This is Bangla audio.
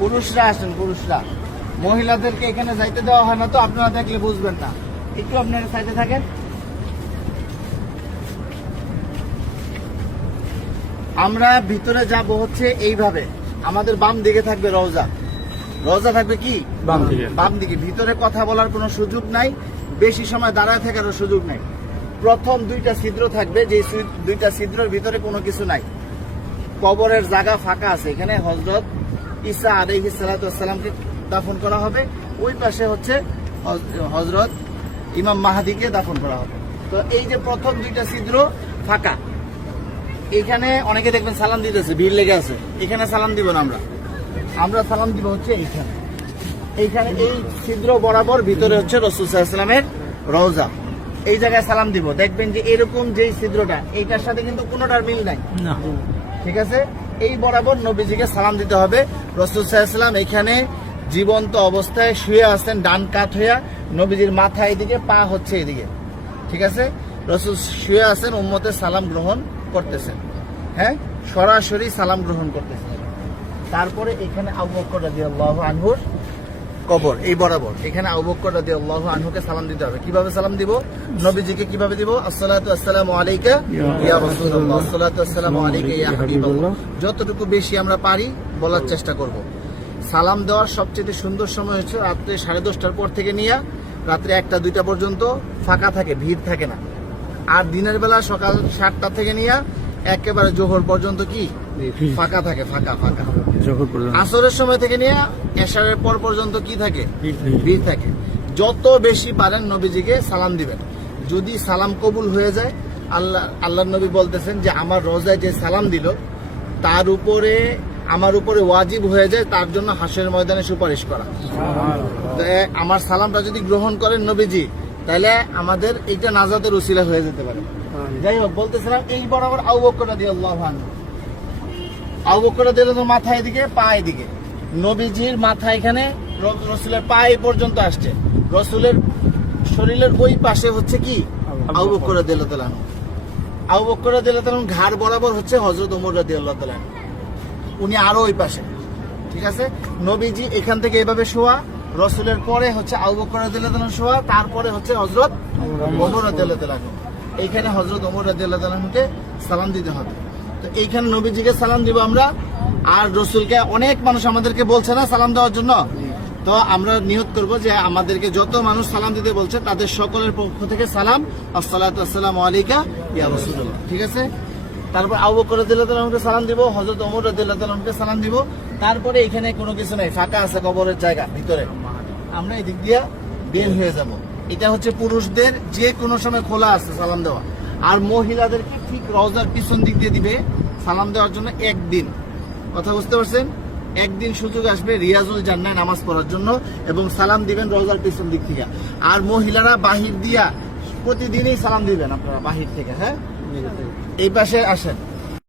পুরুষরা আসেন, পুরুষরা। মহিলাদেরকে এখানে যাইতে দেওয়া হয় না, তো আপনারা দেখলে বুঝবেন না। একটু আপনারা সাইডে থাকেন। আমরা ভিতরে যাব হচ্ছে এইভাবে। আমাদের বাম দিকে থাকবে রওজা। রওজা থাকবে কি বাম দিকে। ভিতরে কথা বলার কোনো সুযোগ নাই, বেশি সময় দাঁড়ায় থাকারও সুযোগ নাই। প্রথম দুইটা ছিদ্র থাকবে, যে দুইটা ছিদ্রের ভিতরে কোনো কিছু নাই। কবরের জায়গা ফাঁকা আছে। এখানে হযরত ঈসা আলাইহিস সালাতু ওয়াস সালামকে দাফন করা হবে। ওই পাশে হচ্ছে হযরত ইমাম মাহদিকে দাফন করা হবে। তো এই যে প্রথম দুইটা ছিদ্র ফাঁকা, এখানে অনেকে দেখবেন সালাম দিতেছে, ভিড় লেগে আছে। এখানে সালাম দিব না, আমরা সালাম দিব হচ্ছে এইখানে। এইখানে এই ছিদ্র বরাবর ভিতরে হচ্ছে রাসূল সাল্লাল্লাহু আলাইহি ওয়াসাল্লামের রওজা। এই জায়গায় সালাম দিব। দেখবেন যে এরকম যেই ছিদ্রটা, এইটার সাথে কিন্তু কোনোটার মিল নাই, ঠিক আছে? এই বরাবর নবীজিকে সালাম দিতে হবে। রাসূল সাল্লাল্লাহু আলাইহি ওয়াসাল্লাম এখানে জীবন্ত অবস্থায় শুয়ে আছেন, ডান কাত হইয়া। নবীজির মাথা এদিকে, পা হচ্ছে এদিকে, ঠিক আছে? রাসূল শুয়ে আছেন, উম্মতের সালাম গ্রহণ করতেছেন। হ্যাঁ, সরাসরি সালাম গ্রহণ করতেছেন। তারপরে এখানে আবু বকর রাদিয়াল্লাহু আনহুর কবর, এই বরাবর এখানে আবু বকর রাদিয়াল্লাহু আনহুকে সালাম দিতে হবে। কিভাবে সালাম দিব? নবীজিকে কিভাবে দিব? আসসালাতু আসসালামু আলাইকা ইয়া রাসূলুল্লাহ, আসসালাতু আসসালামু আলাইকা ইয়া হাবিবাল্লাহ। যতটুকু বেশি আমরা পারি বলার চেষ্টা করব। সালাম দেওয়ার সবচেয়ে সুন্দর সময় হচ্ছে রাত্রে 10:30টার পর থেকে নিয়ে রাত্রে 1টা-2টা পর্যন্ত ফাঁকা থাকে, ভিড় থাকে না। আর দিনের বেলা সকাল 7টা থেকে নিয়ে একেবারে জোহর পর্যন্ত কি ফাঁকা থাকে, ফাঁকা। আসরের সময় থেকে নিয়ে এশারের পর পর্যন্ত কি থাকে? ভিড় থাকে। যত বেশি পারেন নবীজিকে সালাম দিবেন। যদি সালাম কবুল হয়ে যায়, আল্লাহ নবী বলতেছেন যে আমার রোজায় যে সালাম দিল তার উপরে, আমার উপরে ওয়াজিব হয়ে যায় তার জন্য হাসরের ময়দানে সুপারিশ করা। তো আমার সালামটা যদি গ্রহণ করেন নবীজি, তাহলে আমাদের এইটা নাজাতের উসিলা হয়ে যেতে পারে। যাই হোক, বলতেছিলাম এই বরাবর আবু বকর রাদিয়াল্লাহু আনহু, আবু বকর রাদিয়াল্লাহু আনহু মাথা এদিকে, পা এদিকে। নবীজির মাথা এখানে, রাসূলের পা এই পর্যন্ত আসছে। রাসূলের শরীরের ওই পাশে হচ্ছে কি আবু বকর রাদিয়াল্লাহু তাআলা। আবু বকর রাদিয়াল্লাহু তাআলা ঘাড় বরাবর হচ্ছে হযরত ওমর রাদিয়াল্লাহু তাআলা, উনি আরো ওই পাশে, ঠিক আছে? নবীজি এখান থেকে এইভাবে শোয়া, রাসূলের পরে হচ্ছে আবু বকর রাদিয়াল্লাহু তাআলা শোয়া, তারপরে হচ্ছে হযরত ওমর রাদিয়াল্লাহু তাআলা। এইখানে হযরত ওমর রাদিয়াল্লাহু তাআলাকে সালাম দিতে হবে। তো এইখানে নবীজিকে সালাম দিব আমরা। আর রাসূলকে অনেক মানুষ আমাদেরকে বলছে না সালাম দেওয়ার জন্য, তো আমরা নিয়ত করব যে আমাদেরকে যত মানুষ সালাম দিতে বলছে তাদের সকলের পক্ষ থেকে সালাম, আসসালাতু আসসালামু আলাইকা ইয়া রাসূলুল্লাহ, ঠিক আছে? তারপর আবু বকর রাদিয়াল্লাহু তাআলাকে সালাম দিব, হযরত ওমর রাদিয়াল্লাহু তাআলাকে সালাম দিব। তারপরে এখানে কোনো কিছু নাই, ফাঁকা আছে কবরের জায়গা ভিতরে। আমরা এই দিক দিয়ে বের হয়ে যাব। এটা হচ্ছে পুরুষদের যে কোনো সময় খোলা আছে সালাম দেওয়া। আর মহিলাদেরকে ঠিক রওজার পিছন দিক দিয়ে দিবে সালাম দেওয়ার জন্য একদিন। কথা বুঝতে পারছেন? একদিন সুযোগ আসবে রিয়াজুল জান্নাহ নামাজ পড়ার জন্য, এবং সালাম দিবেন রওজার পিছন দিক থেকে। আর মহিলারা বাহির দিয়া প্রতিদিনই সালাম দিবেন আপনারা বাহির থেকে। হ্যাঁ, এই পাশে আসেন।